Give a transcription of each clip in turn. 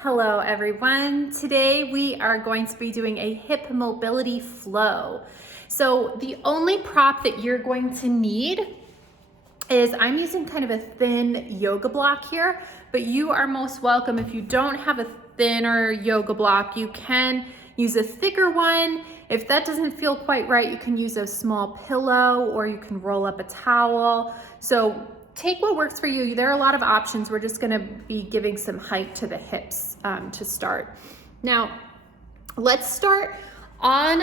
Hello everyone. Today we are going to be doing a hip mobility flow. So the only prop that you're going to need is I'm using kind of a thin yoga block here, but you are most welcome. If you don't have a thinner yoga block, you can use a thicker one. If that doesn't feel quite right, you can use a small pillow or you can roll up a towel. So take what works for you. There are a lot of options. We're just gonna be giving some height to the hips to start. Now, let's start on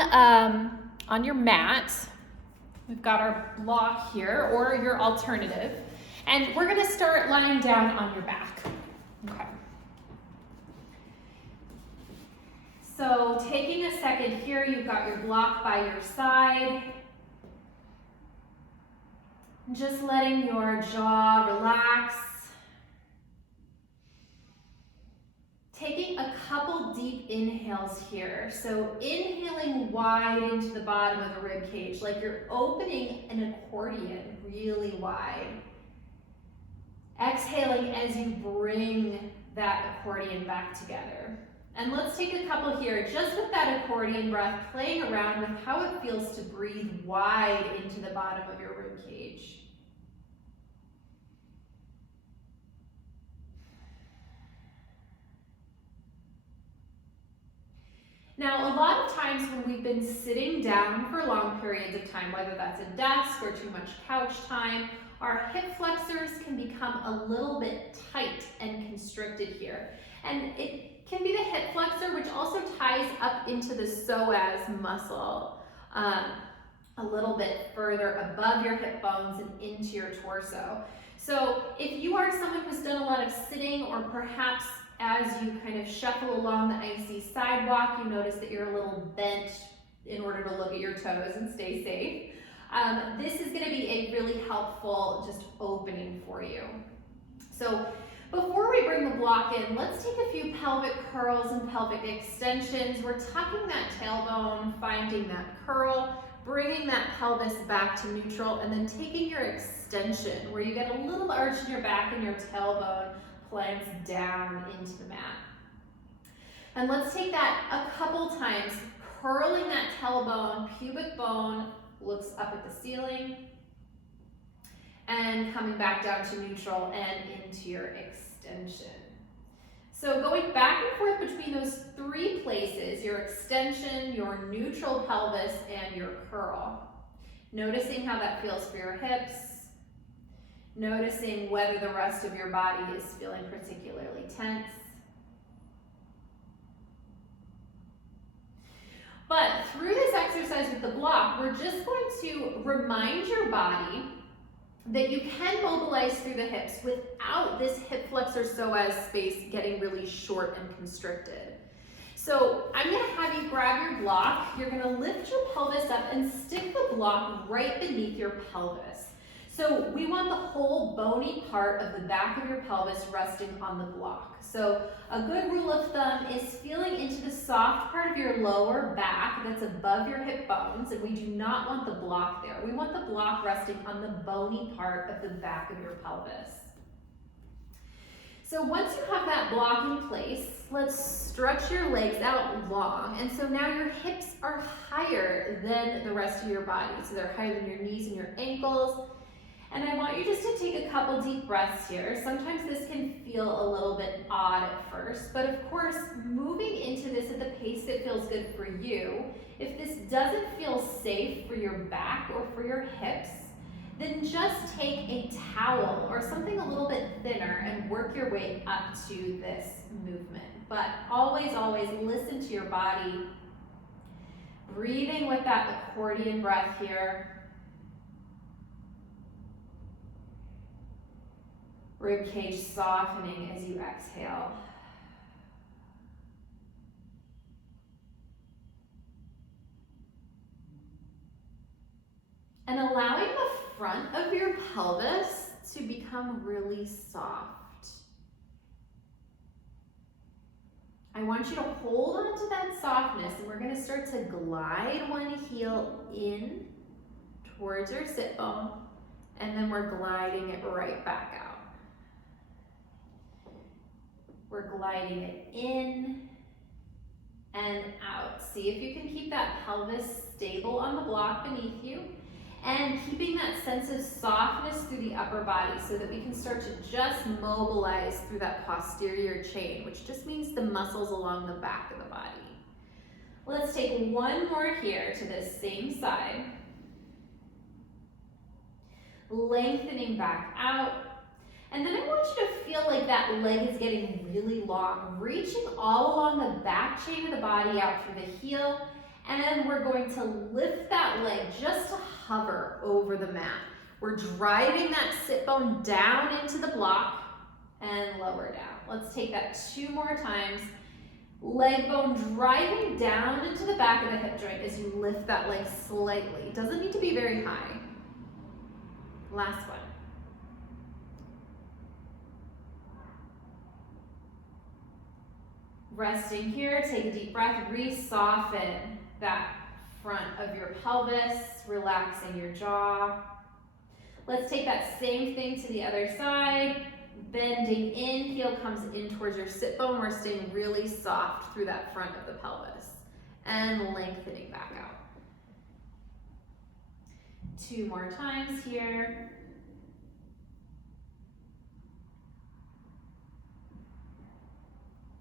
your mat. We've got our block here, or your alternative, and we're gonna start lying down on your back. Okay. So taking a second here, you've got your block by your side. Just letting your jaw relax. Taking a couple deep inhales here. So inhaling wide into the bottom of the rib cage, like you're opening an accordion really wide. Exhaling as you bring that accordion back together. And let's take a couple here, just with that accordion breath, playing around with how it feels to breathe wide into the bottom of your rib cage. Now, a lot of times when we've been sitting down for long periods of time, whether that's a desk or too much couch time, our hip flexors can become a little bit tight and constricted here. And it can be the hip flexor, which also ties up into the psoas muscle a little bit further above your hip bones and into your torso. So if you are someone who's done a lot of sitting, or perhaps as you kind of shuffle along the icy sidewalk, you notice that you're a little bent in order to look at your toes and stay safe. This is going to be a really helpful just opening for you. So before we bring the block in, let's take a few pelvic curls and pelvic extensions. We're tucking that tailbone, finding that curl, bringing that pelvis back to neutral, and then taking your extension where you get a little arch in your back and your tailbone plants down into the mat. And let's take that a couple times, curling that tailbone, pubic bone looks up at the ceiling, and coming back down to neutral and into your extension. So going back and forth between those three places, your extension, your neutral pelvis, and your curl. Noticing how that feels for your hips. Noticing whether the rest of your body is feeling particularly tense. But through this exercise with the block, we're just going to remind your body that you can mobilize through the hips without this hip flexor psoas space getting really short and constricted. So I'm going to have you grab your block. You're going to lift your pelvis up and stick the block right beneath your pelvis. So we want the whole bony part of the back of your pelvis resting on the block. So a good rule of thumb is feeling into the soft part of your lower back that's above your hip bones, and we do not want the block there. We want the block resting on the bony part of the back of your pelvis. So once you have that block in place, let's stretch your legs out long. And so now your hips are higher than the rest of your body. So they're higher than your knees and your ankles. And I want you just to take a couple deep breaths here. Sometimes this can feel a little bit odd at first, but of course, moving into this at the pace that feels good for you. If this doesn't feel safe for your back or for your hips, then just take a towel or something a little bit thinner and work your way up to this movement. But always, always listen to your body. Breathing with that accordion breath here. Rib cage softening as you exhale. And allowing the front of your pelvis to become really soft. I want you to hold on to that softness, and we're going to start to glide one heel in towards your sit bone, and then we're gliding it right back out. We're gliding it in and out. See if you can keep that pelvis stable on the block beneath you and keeping that sense of softness through the upper body so that we can start to just mobilize through that posterior chain, which just means the muscles along the back of the body. Let's take one more here to this same side. Lengthening back out. And then I want you to feel like that leg is getting really long, reaching all along the back chain of the body out through the heel. And then we're going to lift that leg just to hover over the mat. We're driving that sit bone down into the block and lower down. Let's take that 2 more times. Leg bone driving down into the back of the hip joint as you lift that leg slightly. It doesn't need to be very high. Last one. Resting here, take a deep breath, re-soften that front of your pelvis, relaxing your jaw. Let's take that same thing to the other side. Bending in, heel comes in towards your sit bone. We're staying really soft through that front of the pelvis and lengthening back out. 2 more times here.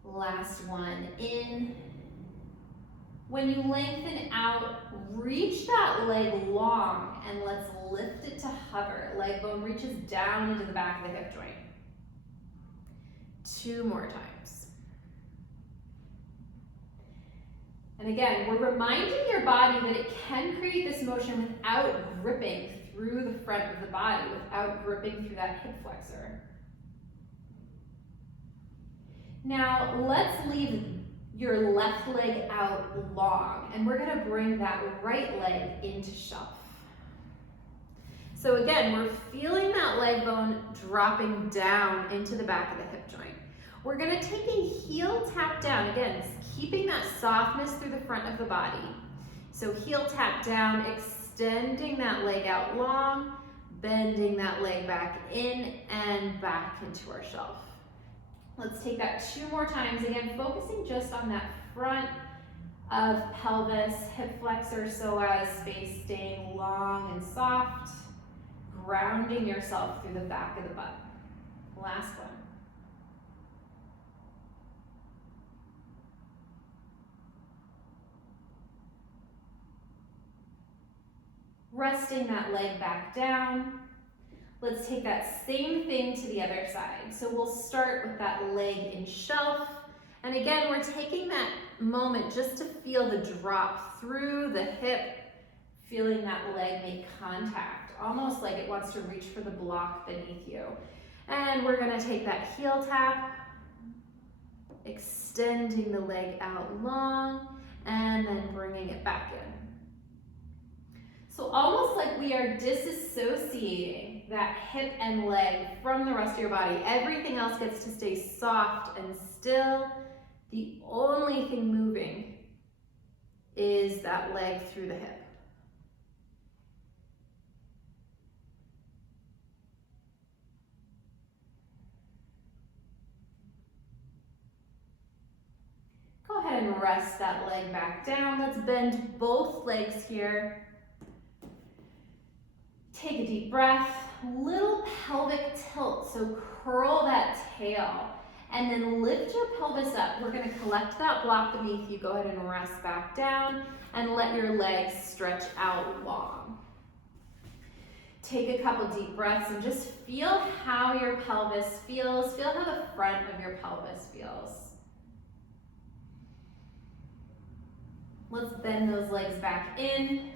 Last one, in. When you lengthen out, reach that leg long and let's lift it to hover. Leg bone reaches down into the back of the hip joint. 2 more times. And again, we're reminding your body that it can create this motion without gripping through the front of the body, without gripping through that hip flexor. Now, let's leave your left leg out long, and we're gonna bring that right leg into shelf. So again, we're feeling that leg bone dropping down into the back of the hip joint. We're gonna take a heel tap down, again, keeping that softness through the front of the body. So heel tap down, extending that leg out long, bending that leg back in and back into our shelf. Let's take that 2 more times, again, focusing just on that front of pelvis, hip flexor, psoas space, staying long and soft, grounding yourself through the back of the butt. Last one. Resting that leg back down. Let's take that same thing to the other side. So we'll start with that leg in shelf. And again, we're taking that moment just to feel the drop through the hip, feeling that leg make contact, almost like it wants to reach for the block beneath you. And we're gonna take that heel tap, extending the leg out long, and then bringing it back in. So almost like we are disassociating that hip and leg from the rest of your body. Everything else gets to stay soft and still. The only thing moving is that leg through the hip. Go ahead and rest that leg back down. Let's bend both legs here. Take a deep breath, little pelvic tilt, so curl that tail and then lift your pelvis up. We're gonna collect that block beneath you. Go ahead and rest back down and let your legs stretch out long. Take a couple deep breaths and just feel how your pelvis feels. Feel how the front of your pelvis feels. Let's bend those legs back in.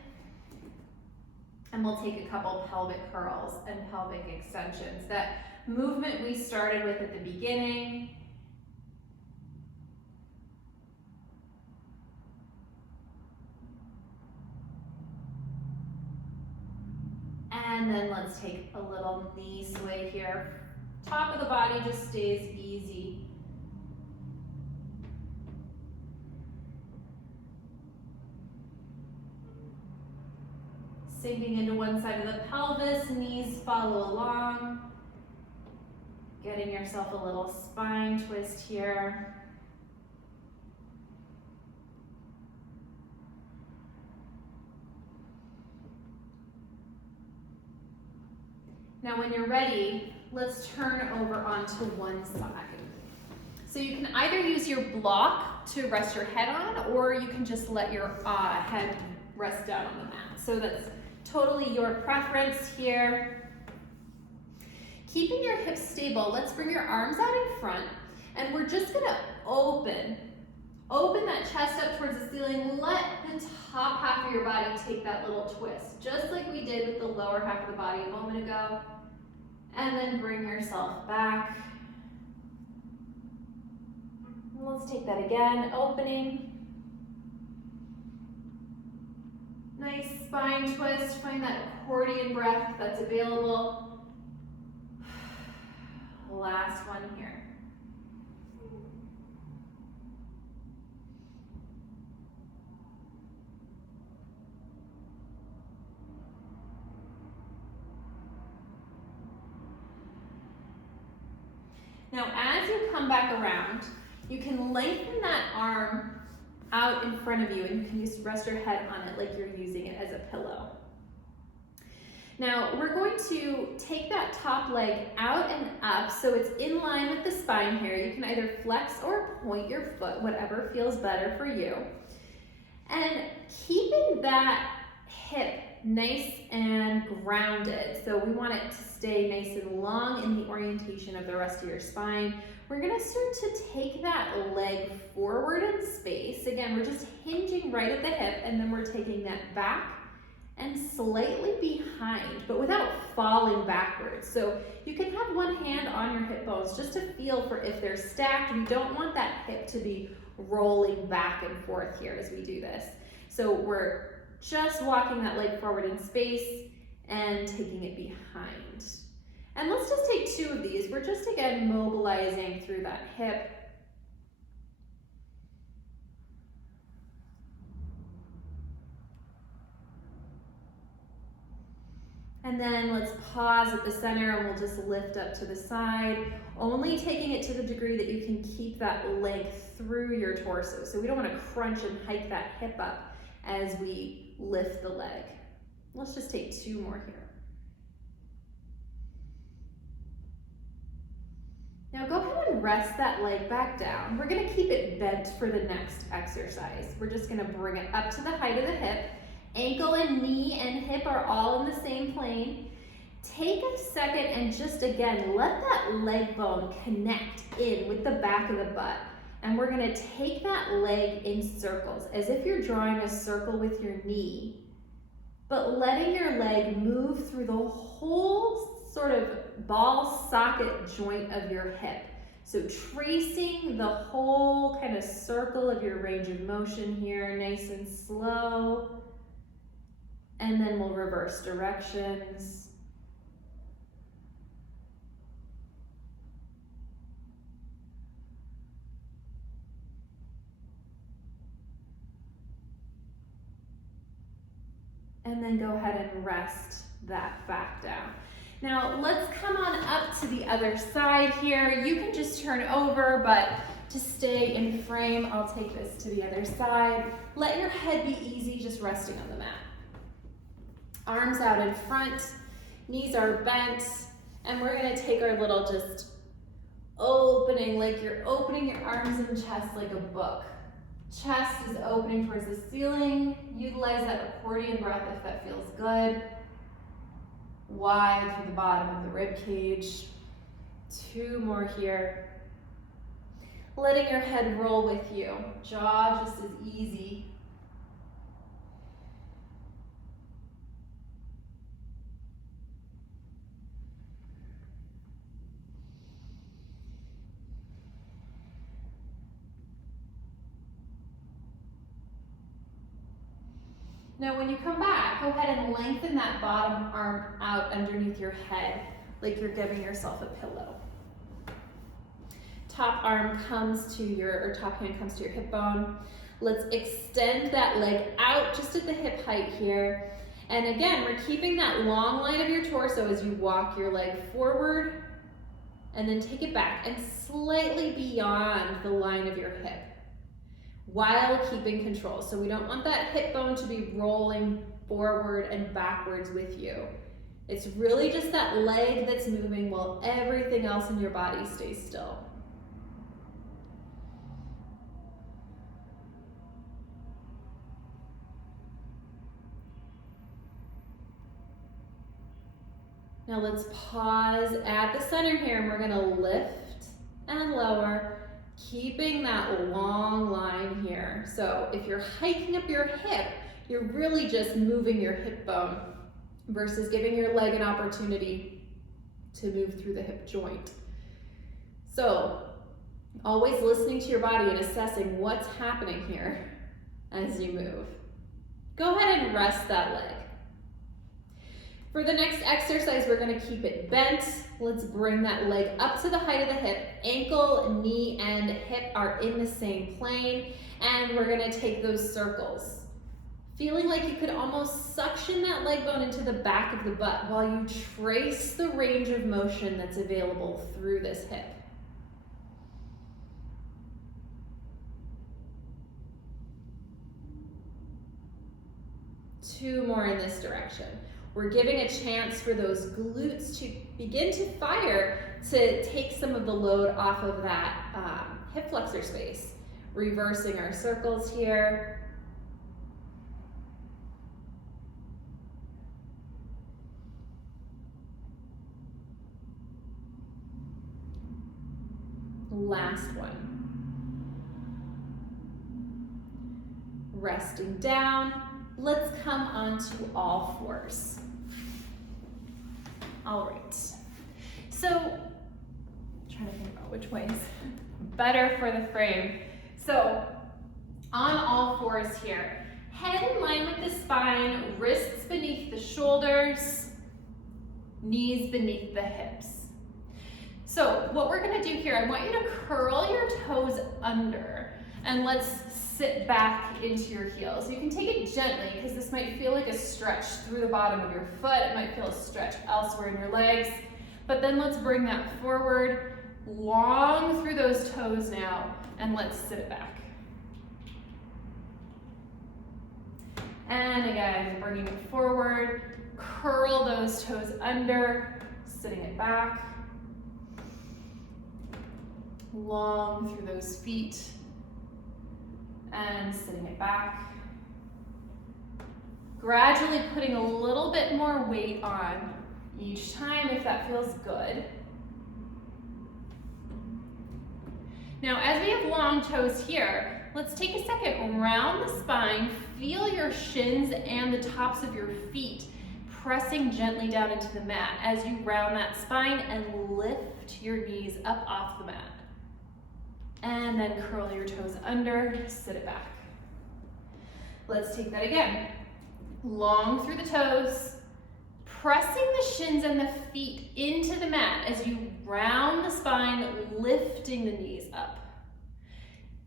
And we'll take a couple pelvic curls and pelvic extensions. That movement we started with at the beginning. And then let's take a little knee sway here. Top of the body just stays easy. Sinking into one side of the pelvis, knees follow along. Getting yourself a little spine twist here. Now when you're ready, let's turn over onto one side. So you can either use your block to rest your head on, or you can just let your head rest down on the mat. So that's totally your preference here. Keeping your hips stable, let's bring your arms out in front, and we're just gonna open that chest up towards the ceiling. Let the top half of your body take that little twist, just like we did with the lower half of the body a moment ago. And then bring yourself back. Let's take that again, opening. Nice spine twist, find that accordion breath if that's available. Last one here. Now, as you come back around, you can lengthen that arm out in front of you, and you can just rest your head on it like you're using it as a pillow. Now, we're going to take that top leg out and up so it's in line with the spine here. You can either flex or point your foot, whatever feels better for you. And keeping that hip nice and grounded. So we want it to stay nice and long in the orientation of the rest of your spine. We're gonna start to take that leg forward in space. Again, we're just hinging right at the hip, and then we're taking that back and slightly behind, but without falling backwards. So you can have one hand on your hip bones just to feel for if they're stacked. We don't want that hip to be rolling back and forth here as we do this. So we're just walking that leg forward in space and taking it behind. And let's just take two of these. We're just, again, mobilizing through that hip. And then let's pause at the center, and we'll just lift up to the side, only taking it to the degree that you can keep that leg through your torso. So we don't want to crunch and hike that hip up as we lift the leg. Let's just take two more here. Now go ahead and rest that leg back down. We're going to keep it bent for the next exercise. We're just going to bring it up to the height of the hip. Ankle and knee and hip are all in the same plane. Take a second and just, again, let that leg bone connect in with the back of the butt. And we're going to take that leg in circles, as if you're drawing a circle with your knee, but letting your leg move through the whole sort of ball socket joint of your hip. So tracing the whole kind of circle of your range of motion here, nice and slow. And then we'll reverse directions. And then go ahead and rest that back down. Now let's come on up to the other side here. You can just turn over, but to stay in frame, I'll take this to the other side. Let your head be easy, just resting on the mat. Arms out in front, knees are bent, and we're gonna take our little just opening, like you're opening your arms and chest like a book. Chest is opening towards the ceiling. Utilize that accordion breath if that feels good. Wide through the bottom of the rib cage. Two more here. Letting your head roll with you. Jaw just as easy. Now when you come back, go ahead and lengthen that bottom arm out underneath your head, like you're giving yourself a pillow. Top arm comes to your, or top hand comes to your hip bone. Let's extend that leg out just at the hip height here. And again, we're keeping that long line of your torso as you walk your leg forward and then take it back and slightly beyond the line of your hip while keeping control. So we don't want that hip bone to be rolling forward and backwards with you. It's really just that leg that's moving while everything else in your body stays still. Now let's pause at the center here, and we're gonna lift and lower, keeping that long line here. So if you're hiking up your hip, you're really just moving your hip bone versus giving your leg an opportunity to move through the hip joint. So always listening to your body and assessing what's happening here as you move. Go ahead and rest that leg. For the next exercise, we're gonna keep it bent. Let's bring that leg up to the height of the hip. Ankle, knee, and hip are in the same plane, and we're gonna take those circles. Feeling like you could almost suction that leg bone into the back of the butt while you trace the range of motion that's available through this hip. Two more in this direction. We're giving a chance for those glutes to begin to fire to take some of the load off of that hip flexor space. Reversing our circles here. Last one. Resting down. Let's come onto all fours. All right. So, trying to think about which way is better for the frame. So, on all fours here. Head in line with the spine, wrists beneath the shoulders, knees beneath the hips. So what we're gonna do here, I want you to curl your toes under, and let's sit back into your heels. You can take it gently because this might feel like a stretch through the bottom of your foot. It might feel a stretch elsewhere in your legs. But then let's bring that forward, long through those toes now, and let's sit it back. And again, bringing it forward, curl those toes under, sitting it back. Long through those feet and sitting it back. Gradually putting a little bit more weight on each time if that feels good. Now, as we have long toes here, let's take a second, round the spine, feel your shins and the tops of your feet pressing gently down into the mat as you round that spine and lift your knees up off the mat. And then curl your toes under, sit it back. Let's take that again. Long through the toes, pressing the shins and the feet into the mat as you round the spine, lifting the knees up.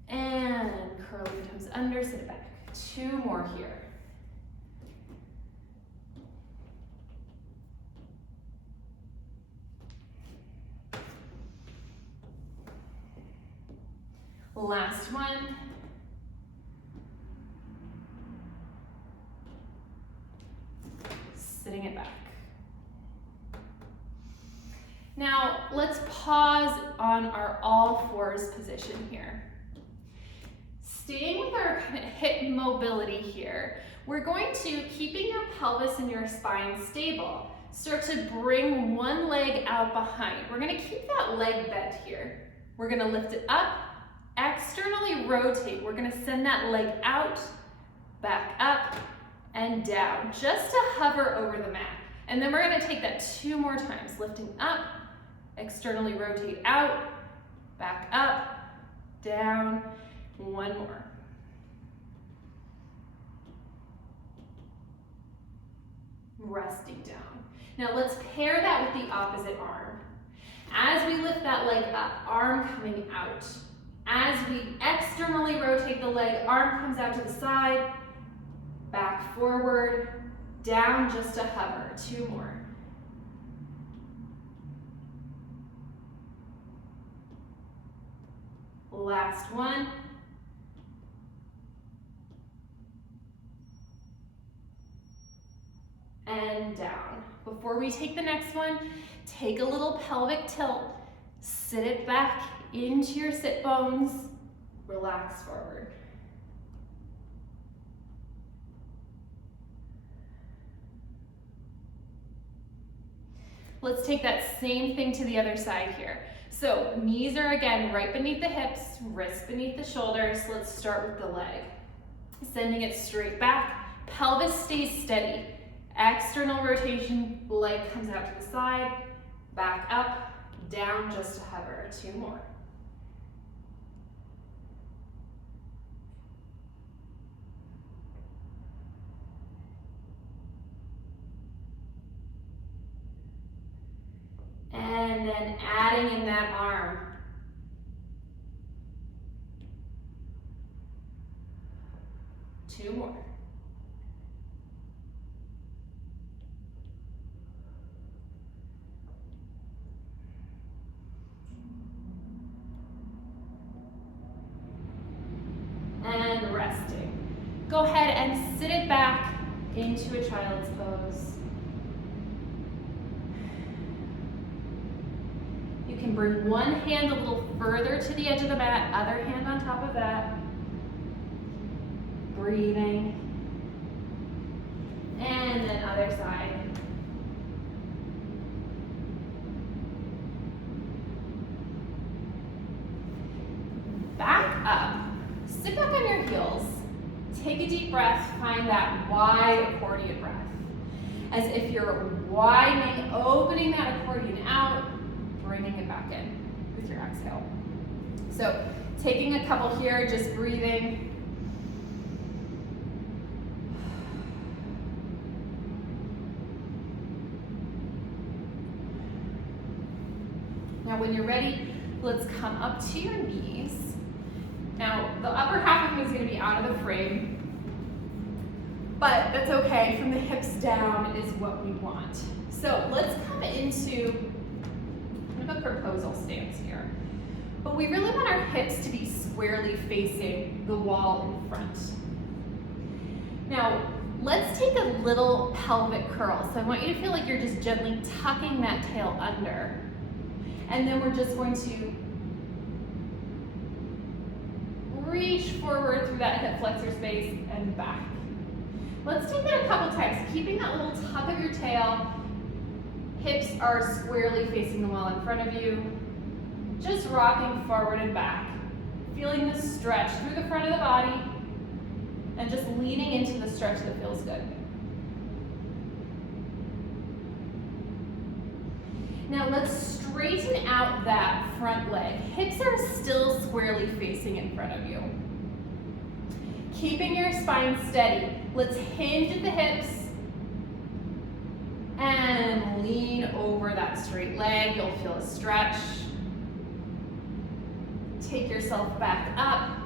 And curl your toes under, sit it back. Two more here. Last one. Sitting it back. Now, let's pause on our all fours position here. Staying with our kind of hip mobility here, we're going to, keeping your pelvis and your spine stable, start to bring one leg out behind. We're going to keep that leg bent here. We're going to lift it up, externally rotate. We're going to send that leg out, back up, and down, just to hover over the mat. And then we're going to take that two more times, lifting up, externally rotate out, back up, down. One more. Resting down. Now let's pair that with the opposite arm. As we lift that leg up, arm coming out. As we externally rotate the leg, arm comes out to the side, back forward, down just to hover. Two more. Last one. And down. Before we take the next one, take a little pelvic tilt. Sit it back into your sit bones. Relax forward. Let's take that same thing to the other side here. So knees are again right beneath the hips, wrists beneath the shoulders. Let's start with the leg. Sending it straight back, pelvis stays steady. External rotation, leg comes out to the side, back up, down just to hover. 2 more. And then adding in that arm. Two more. And resting. Go ahead and sit it back into a child's pose. You can bring one hand a little further to the edge of the mat, other hand on top of that. Breathing. And then other side. Back up. Sit back on your heels. Take a deep breath. Find that wide accordion breath. As if you're widening, opening that accordion out, bringing it back in with your exhale. So taking a couple here, just breathing. Now when you're ready, let's come up to your knees. Now the upper half of me is going to be out of the frame, but that's okay. From the hips down is what we want. So let's come into kind of a proposal stance here. But we really want our hips to be squarely facing the wall in front. Now, let's take a little pelvic curl. So I want you to feel like you're just gently tucking that tail under. And then we're just going to reach forward through that hip flexor space and back. Let's take that a couple times, keeping that little tuck of your tail. Hips are squarely facing the wall in front of you. Just rocking forward and back. Feeling the stretch through the front of the body and just leaning into the stretch that feels good. Now let's straighten out that front leg. Hips are still squarely facing in front of you. Keeping your spine steady. Let's hinge at the hips and lean over that straight leg. You'll feel a stretch. Take yourself back up.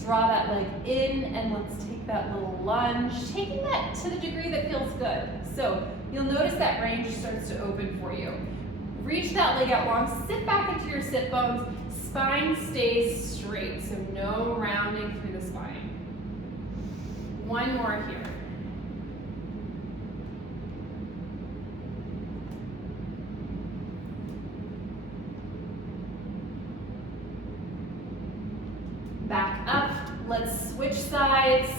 Draw that leg in and let's take that little lunge. Taking that to the degree that feels good. So you'll notice that range starts to open for you. Reach that leg out long, sit back into your sit bones, spine stays straight, so no rounding through the spine. One more here. Back up, let's switch sides.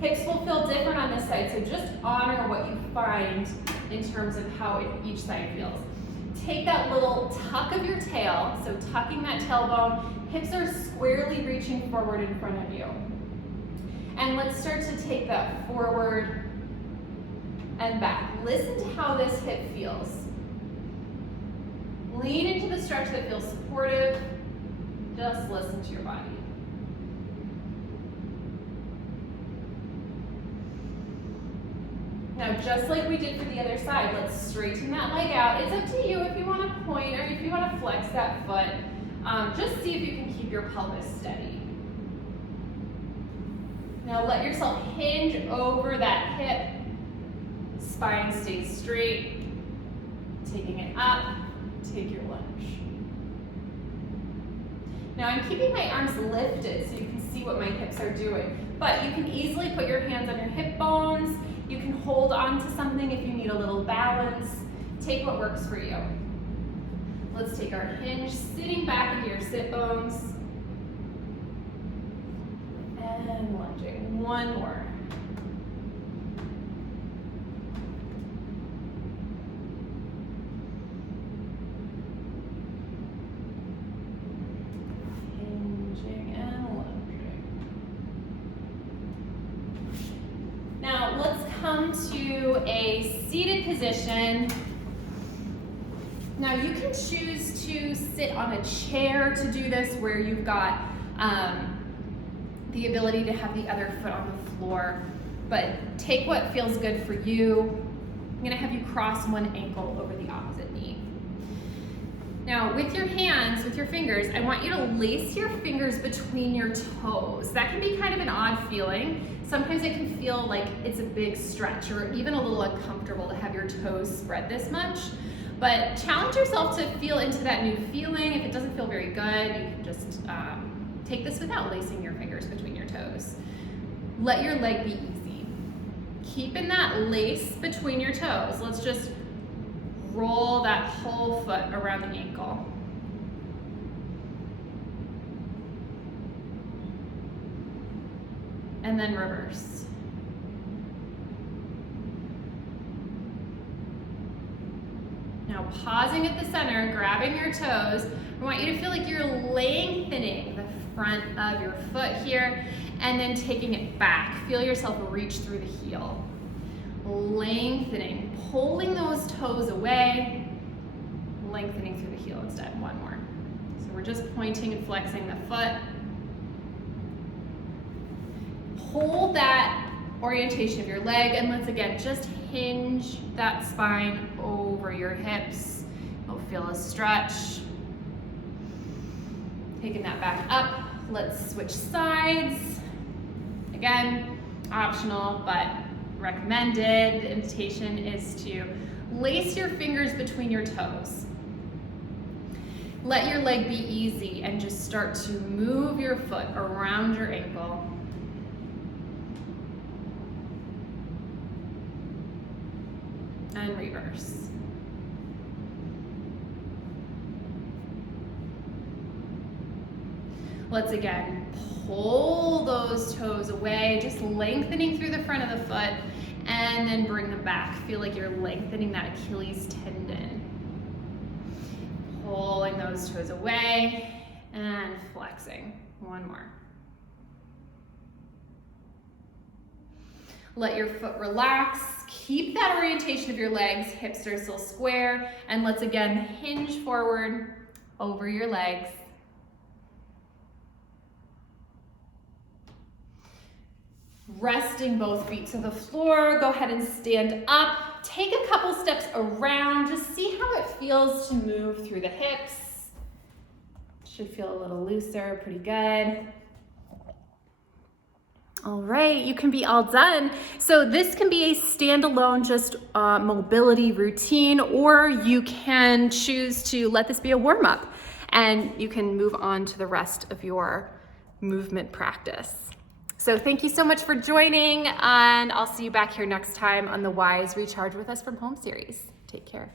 Hips will feel different on this side, so just honor what you find in terms of how each side feels. Take that little tuck of your tail, so tucking that tailbone, hips are squarely reaching forward in front of you. And let's start to take that forward and back. Listen to how this hip feels. Lean into the stretch that feels supportive. Just listen to your body. Now, just like we did for the other side, let's straighten that leg out. It's up to you if you want to point or if you want to flex that foot. Just see if you can keep your pelvis steady. Now, let yourself hinge over that hip. Spine stays straight. Taking it up, take your lunge. Now I'm keeping my arms lifted so you can see what my hips are doing, but you can easily put your hands on your hip bones. You can hold on to something if you need a little balance. Take what works for you. Let's take our hinge, sitting back into your sit bones. And lunging, one more. Hinging and lunging. Now let's come to a seated position. Now you can choose to sit on a chair to do this, where you've got the ability to have the other foot on the floor, but take what feels good for you. I'm gonna have you cross one ankle over the opposite knee. Now with your hands, with your fingers, I want you to lace your fingers between your toes. That can be kind of an odd feeling. Sometimes it can feel like it's a big stretch or even a little uncomfortable to have your toes spread this much. But challenge yourself to feel into that new feeling. If it doesn't feel very good, you can just take this without lacing your fingers between your toes. Let your leg be easy. Keeping that lace between your toes. Let's just roll that whole foot around the ankle. And then reverse. Now pausing at the center, grabbing your toes, I want you to feel like you're lengthening the front of your foot here and then taking it back. Feel yourself reach through the heel. Lengthening, pulling those toes away, lengthening through the heel instead. One more. So we're just pointing and flexing the foot. Hold that orientation of your leg, and let's again just hinge that spine over your hips. You'll feel a stretch. Taking that back up, let's switch sides. Again, optional, but recommended. The invitation is to lace your fingers between your toes. Let your leg be easy and just start to move your foot around your ankle. And reverse. Let's again pull those toes away, just lengthening through the front of the foot, and then bring them back. Feel like you're lengthening that Achilles tendon. Pulling those toes away and flexing. One more. Let your foot relax. Keep that orientation of your legs, hips are still square, and let's again hinge forward over your legs. Resting both feet to the floor, go ahead and stand up. Take a couple steps around, just see how it feels to move through the hips. Should feel a little looser, pretty good. All right, you can be all done. So this can be a standalone just mobility routine, or you can choose to let this be a warm-up and you can move on to the rest of your movement practice. So thank you so much for joining, and I'll see you back here next time on the Wise Recharge with Us from Home series. Take care.